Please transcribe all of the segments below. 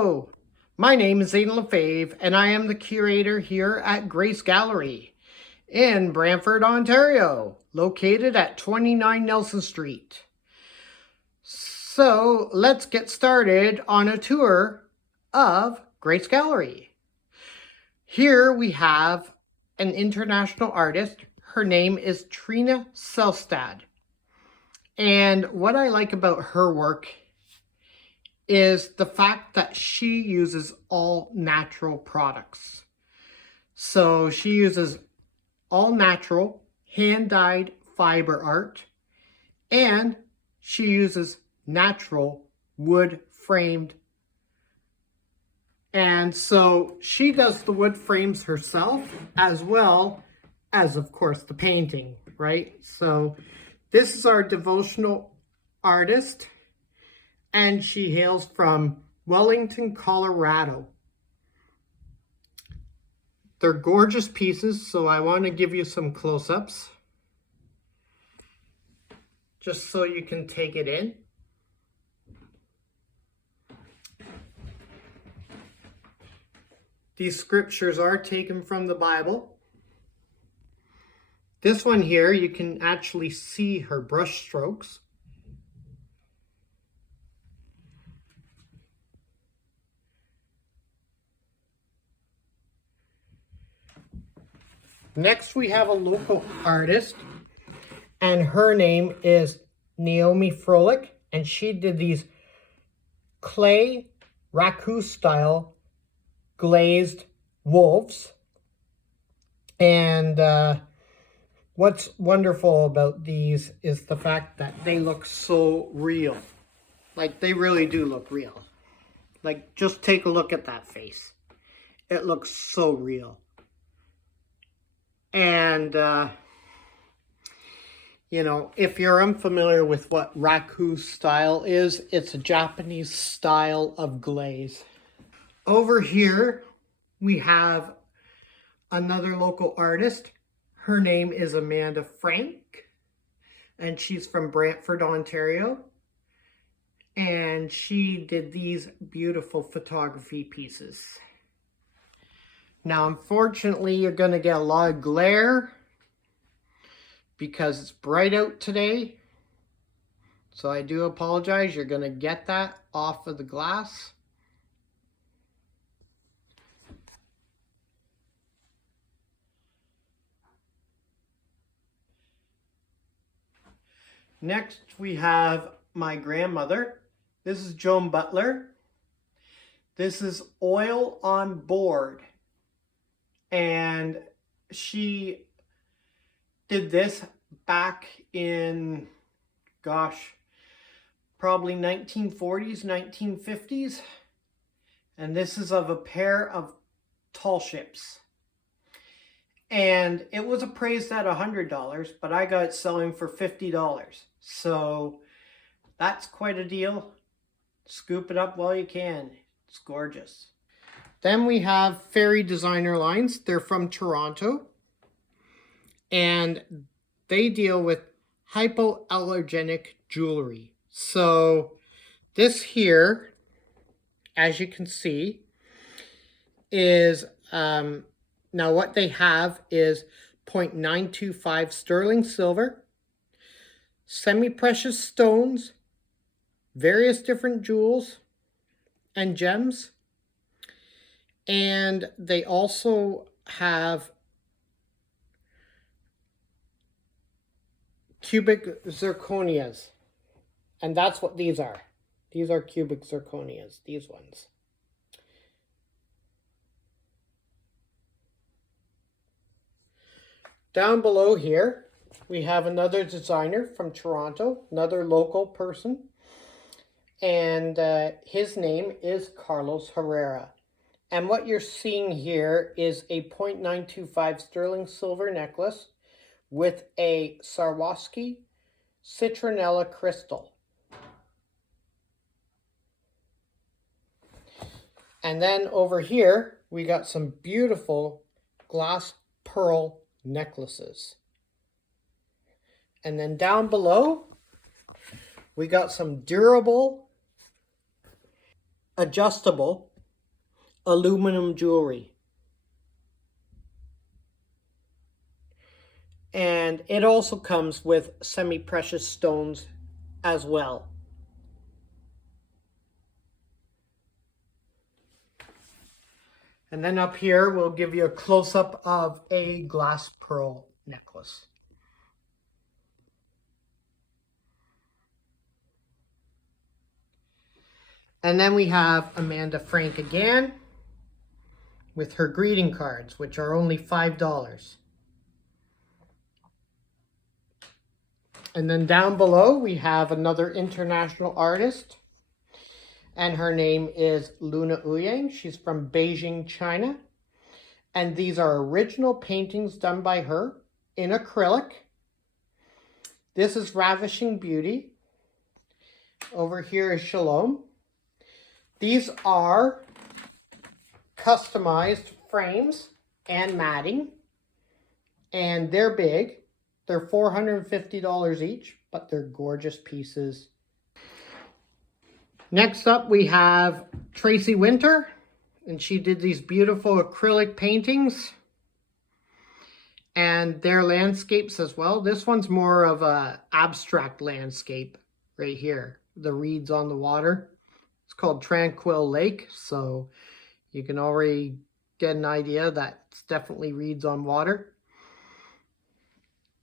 Hello, my name is Aidan Lefebvre, and I am the curator here at Grace Gallery in Brantford, Ontario, located at 29 Nelson Street. So let's get started on a tour of Grace Gallery. Here we have an international artist. Her name is Trina Selstad. And what I like about her work is the fact that she uses all natural products. So she uses all natural, hand-dyed fiber art, and she uses natural wood framed. And so she does the wood frames herself, as well as, of course, the painting, right? So this is our devotional artist, and she hails from Wellington, Colorado. They're gorgeous pieces, so I want to give you some close-ups, just so you can take it in. These scriptures are taken from the Bible. This one here, you can actually see her brush strokes. Next, we have a local artist, and her name is Naomi Froelich, and she did these clay raku style glazed wolves. And what's wonderful about these is the fact that they look so real. Like, they really do look real. Like, just take a look at that face. It looks so real. And, you know, if you're unfamiliar with what raku style is, it's a Japanese style of glaze. Over here, we have another local artist. Her name is Amanda Frank, and she's from Brantford, Ontario. And she did these beautiful photography pieces. Now, unfortunately, you're going to get a lot of glare because it's bright out today. So I do apologize. You're going to get that off of the glass. Next, we have my grandmother. This is Joan Butler. This is Oil on Board. And she did this back in, gosh, probably 1940s, 1950s. And this is of a pair of tall ships. And it was appraised at $100, but I got it selling for $50. So that's quite a deal. Scoop it up while you can. It's gorgeous. Then we have Fairy Designer Lines. They're from Toronto. And they deal with hypoallergenic jewelry. So this here, as you can see, is, now what they have is 0.925 sterling silver, semi-precious stones, various different jewels and gems. And they also have cubic zirconias. And that's what these are. These are cubic zirconias, these ones. Down below here, we have another designer from Toronto, another local person. And his name is Carlos Herrera. And what you're seeing here is a 0.925 sterling silver necklace with a Swarovski citronella crystal. And then over here, we got some beautiful glass pearl necklaces. And then down below, we got some durable, adjustable aluminum jewelry. And it also comes with semi-precious stones as well. And then up here, we'll give you a close-up of a glass pearl necklace. And then we have Amanda Frank again with her greeting cards, which are only $5. And then down below, we have another international artist. And her name is Luna Ouyang. She's from Beijing, China. And these are original paintings done by her in acrylic. This is Ravishing Beauty. Over here is Shalom. These are customized frames and matting. And they're big. They're $450 each, but they're gorgeous pieces. Next up, we have Tracy Winter, and she did these beautiful acrylic paintings, and their landscapes as well. This one's more of a abstract landscape right here, the reeds on the water. It's called Tranquil Lake, so you can already get an idea that it's definitely reeds on water.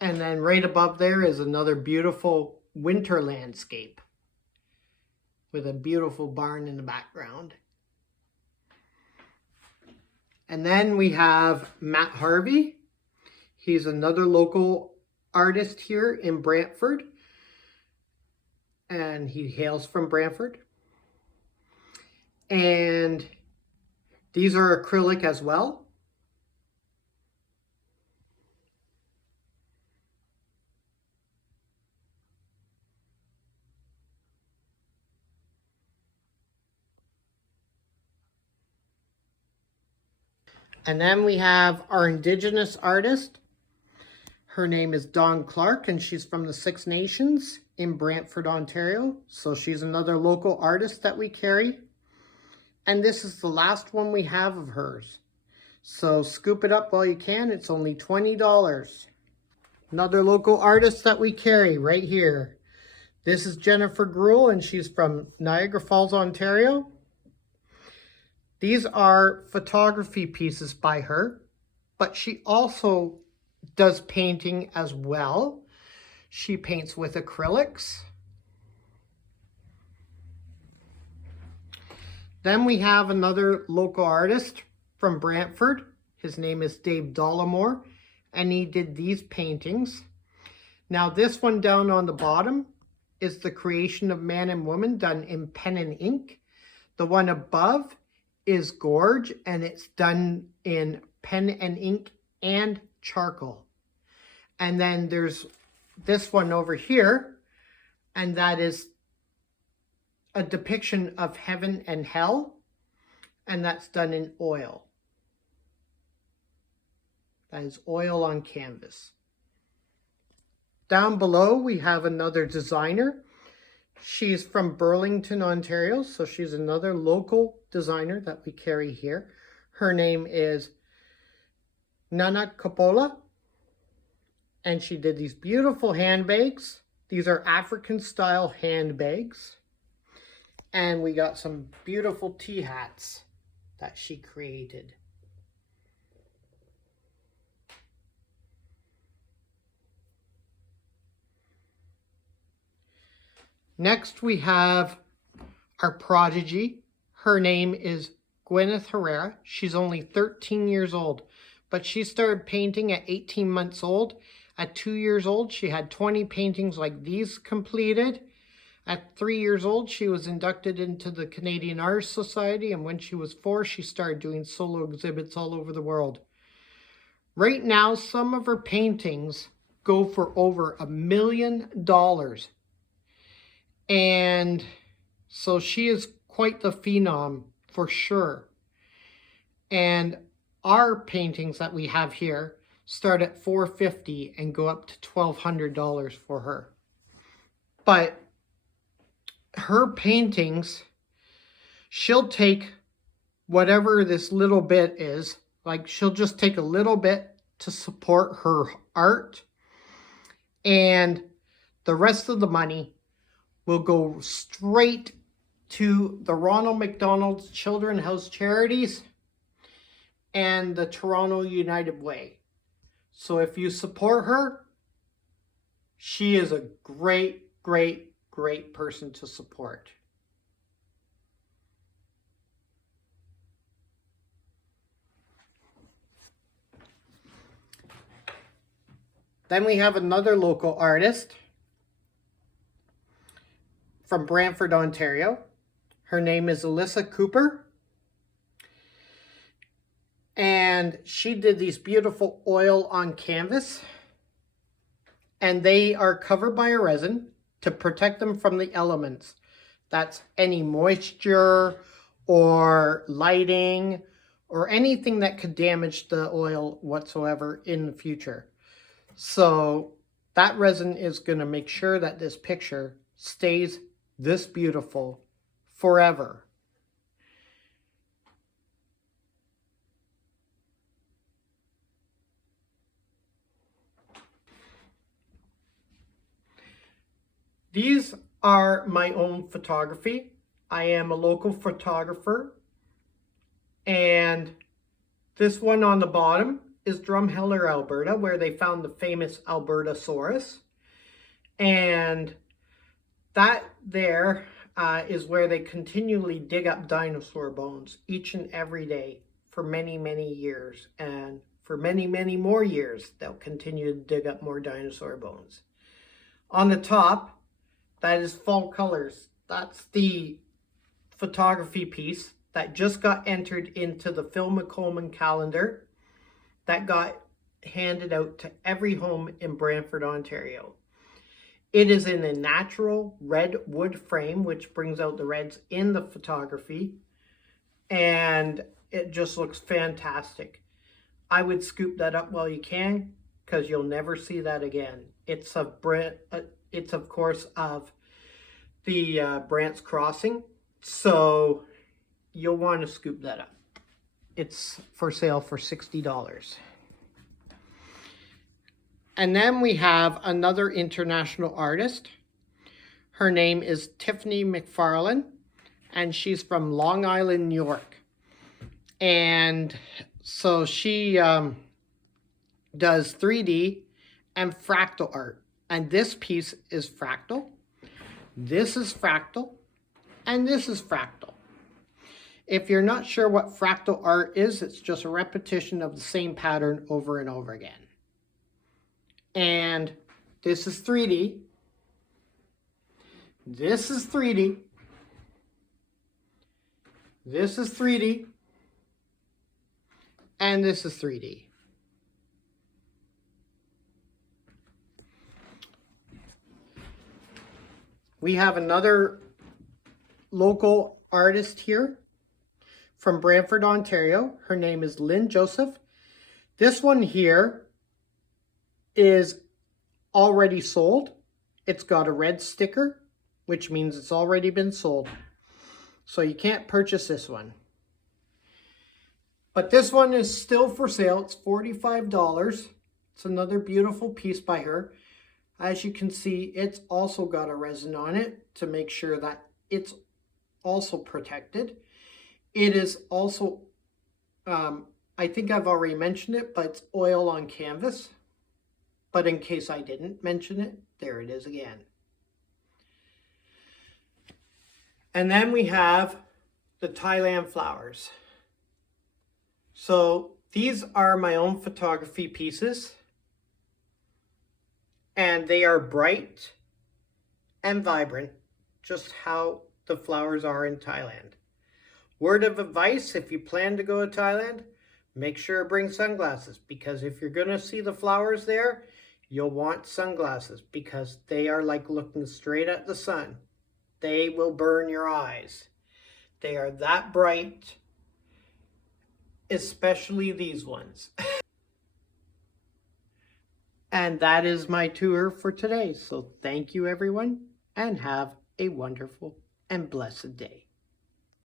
And then right above there is another beautiful winter landscape with a beautiful barn in the background. And then we have Matt Harvey. He's another local artist here in Brantford. And he hails from Brantford. And these are acrylic as well. And then we have our Indigenous artist. Her name is Dawn Clark, and she's from the Six Nations in Brantford, Ontario. So she's another local artist that we carry. And this is the last one we have of hers. So scoop it up while you can. It's only $20. Another local artist that we carry right here. This is Jennifer Gruel, and she's from Niagara Falls, Ontario. These are photography pieces by her, but she also does painting as well. She paints with acrylics. Then we have another local artist from Brantford. His name is Dave Dollamore, and he did these paintings. Now this one down on the bottom is the creation of man and woman done in pen and ink. The one above is Gorge, and it's done in pen and ink and charcoal. And then there's this one over here, and that is a depiction of heaven and hell, and that's done in oil. That is oil on canvas. Down below, we have another designer. She's from Burlington, Ontario, so she's another local designer that we carry here. Her name is Nana Coppola, and she did these beautiful handbags. These are African-style handbags. And we got some beautiful tea hats that she created. Next, we have our prodigy. Her name is Gwyneth Herrera. She's only 13 years old, but she started painting at 18 months old. At 2 years old, she had 20 paintings like these completed. At 3 years old, she was inducted into the Canadian Arts Society, and when she was 4, she started doing solo exhibits all over the world. Right now, some of her paintings go for over $1 million. And so she is quite the phenom for sure. And our paintings that we have here start at $450 and go up to $1,200 for her. But her paintings, she'll take whatever this little bit is, like she'll just take a little bit to support her art, and the rest of the money will go straight to the Ronald McDonald Children's House Charities and the Toronto United Way. So if you support her, she is a great, great, great person to support. Then we have another local artist from Brantford, Ontario. Her name is Alyssa Cooper. And she did these beautiful oil on canvas. And they are covered by a resin to protect them from the elements. That's any moisture or lighting or anything that could damage the oil whatsoever in the future. So that resin is going to make sure that this picture stays this beautiful forever. These are my own photography. I am a local photographer. And this one on the bottom is Drumheller, Alberta, where they found the famous Albertosaurus. And that there is where they continually dig up dinosaur bones each and every day for many, many years. And for many, many more years, they'll continue to dig up more dinosaur bones. On the top, that is Fall Colors. That's the photography piece that just got entered into the Phil McColeman calendar that got handed out to every home in Brantford, Ontario. It is in a natural red wood frame, which brings out the reds in the photography, and it just looks fantastic. I would scoop that up while you can, because you'll never see that again. It's of course of the Brant's Crossing, so you'll want to scoop that up. It's for sale for $60. And then we have another international artist. Her name is Tiffany McFarlane, and she's from Long Island, New York. And so she does 3D and fractal art. And this piece is fractal. This is fractal. And this is fractal. If you're not sure what fractal art is, it's just a repetition of the same pattern over and over again. And this is 3D. This is 3D. This is 3D. And this is 3D. We have another local artist here from Brantford, Ontario. Her name is Lynn Joseph. This one here is already sold. It's got a red sticker, which means it's already been sold. So you can't purchase this one. But this one is still for sale. It's $45. It's another beautiful piece by her. As you can see, it's also got a resin on it to make sure that it's also protected. It is also, I think I've already mentioned it, but it's oil on canvas. But in case I didn't mention it, there it is again. And then we have the Thailand flowers. So these are my own photography pieces. And they are bright and vibrant, just how the flowers are in Thailand. Word of advice, if you plan to go to Thailand, make sure to bring sunglasses, because if you're going to see the flowers there, you'll want sunglasses, because they are like looking straight at the sun. They will burn your eyes. They are that bright, especially these ones. And that is my tour for today. So thank you, everyone, and have a wonderful and blessed day.